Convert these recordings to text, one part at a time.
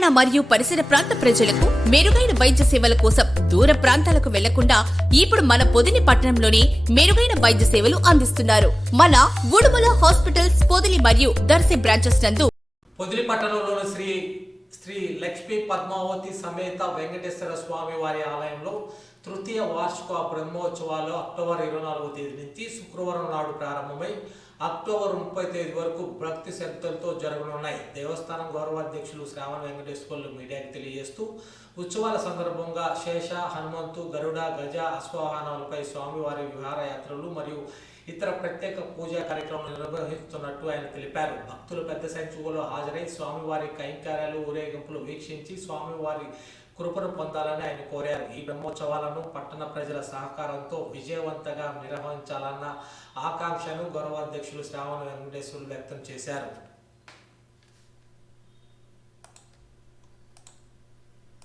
తెలంగాణ మరియు పరిసర ప్రాంత ప్రజలకు మెరుగైన వైద్య సేవల కోసం దూర ప్రాంతాలకు వెళ్ళకుండా ఇప్పుడు మన పొదిని పట్టణంలోనే మెరుగైన వైద్య సేవలు అందిస్తున్నారు. మన ఉడుమల హాస్పిటల్స్ పొదిలి మరియు దర్శి బ్రాంచెస్ నందు పొదిలి పట్టణంలోని శ్రీ శ్రీ లక్ష్మీ పద్మావతి సమేత వెంకటేశ్వర స్వామి వారి ఆలయంలో తృతీయ వార్షిక బ్రహ్మోత్సవాలు అక్టోబర్ ఇరవై నాలుగవ తేదీ నుంచి శుక్రవారం నాడు ప్రారంభమై అక్టోబర్ ముప్పై తేదీ వరకు భక్తి శ్రద్ధలతో జరగనున్నాయి. దేవస్థానం గౌరవాధ్యక్షులు శ్రావణ వెంకటేశ్వర్లు మీడియాకి తెలియజేస్తూ ఉత్సవాల సందర్భంగా శేష హనుమంతు గరుడ గజ అశ్వవాహనాలపై స్వామివారి విహారయాత్రలు మరియు ఇతర ప్రత్యేక పూజా కార్యక్రమాలు నిర్వహిస్తున్నట్టు ఆయన తెలిపారు. భక్తులు పెద్ద సంఖ్యలో హాజరై స్వామివారి కైంకార్యాలు ఊరేగింపులు వీక్షించి స్వామివారి కృపను పొందాలని ఆయన కోరారు. ఈ బ్రహ్మోత్సవాలను పట్టణ ప్రజల సహకారంతో విజయవంతంగా నిర్వహించాలన్న ఆకాంక్షను గౌరవాధ్యక్షులు శ్రావణ వెంకటేశ్వరులు వ్యక్తం చేశారు.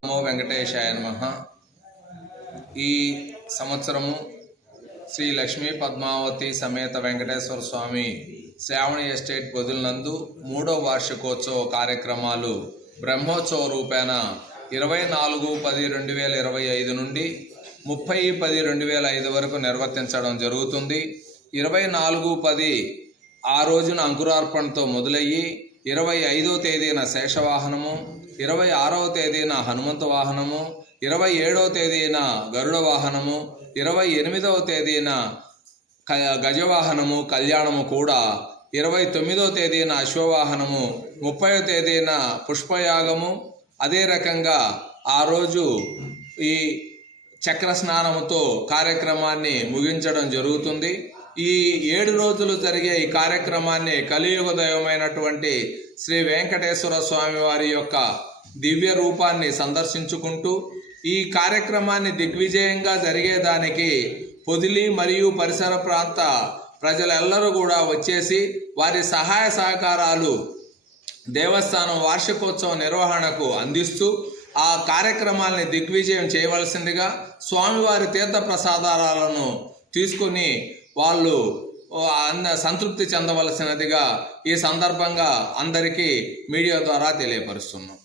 నమో వెంకటేశాయ ఈ సంవత్సరము శ్రీ లక్ష్మీ పద్మావతి సమేత వెంకటేశ్వర స్వామి శ్రావణి ఎస్టేట్ బదులనందు మూడో వార్షికోత్సవ కార్యక్రమాలు బ్రహ్మోత్సవ రూపేణ ఇరవై నాలుగు పది రెండు వేల ఇరవై ఐదు నుండి ముప్పై పది రెండు వేల ఐదు వరకు నిర్వర్తించడం జరుగుతుంది. ఇరవై నాలుగు పది ఆ రోజున అంకురార్పణతో మొదలయ్యి ఇరవై ఐదో తేదీన శేషవాహనము ఇరవై ఆరవ తేదీన హనుమంత వాహనము ఇరవై ఏడవ తేదీన గరుడ వాహనము ఇరవై ఎనిమిదవ తేదీన క- గజవాహనము కళ్యాణము కూడా ఇరవై తొమ్మిదవ తేదీన అశ్వవాహనము ముప్పై తేదీన పుష్పయాగము అదే రకంగా ఆ రోజు ఈ చక్ర స్నానముతో కార్యక్రమాన్ని ముగించడం జరుగుతుంది. ఈ ఏడు రోజులు జరిగే ఈ కార్యక్రమాన్ని కలియుగ దైవమైనటువంటి శ్రీ వెంకటేశ్వర స్వామి వారి యొక్క దివ్య రూపాన్ని సందర్శించుకుంటూ ఈ కార్యక్రమాన్ని దిగ్విజయంగా జరిగేదానికి పొదిలి మరియు పరిసర ప్రాంత ప్రజలెల్లరూ కూడా వచ్చేసి వారి సహాయ సహకారాలు దేవస్థానం వార్షికోత్సవ నిర్వహణకు అందిస్తూ ఆ కార్యక్రమాల్ని దిగ్విజయం చేయవలసిందిగా స్వామివారి తీర్థ ప్రసాదాలను తీసుకుని వాళ్ళు అంద అన్న సంతృప్తి చెందవలసినదిగా ఈ సందర్భంగా అందరికీ మీడియా ద్వారా తెలియపరుస్తున్నాం.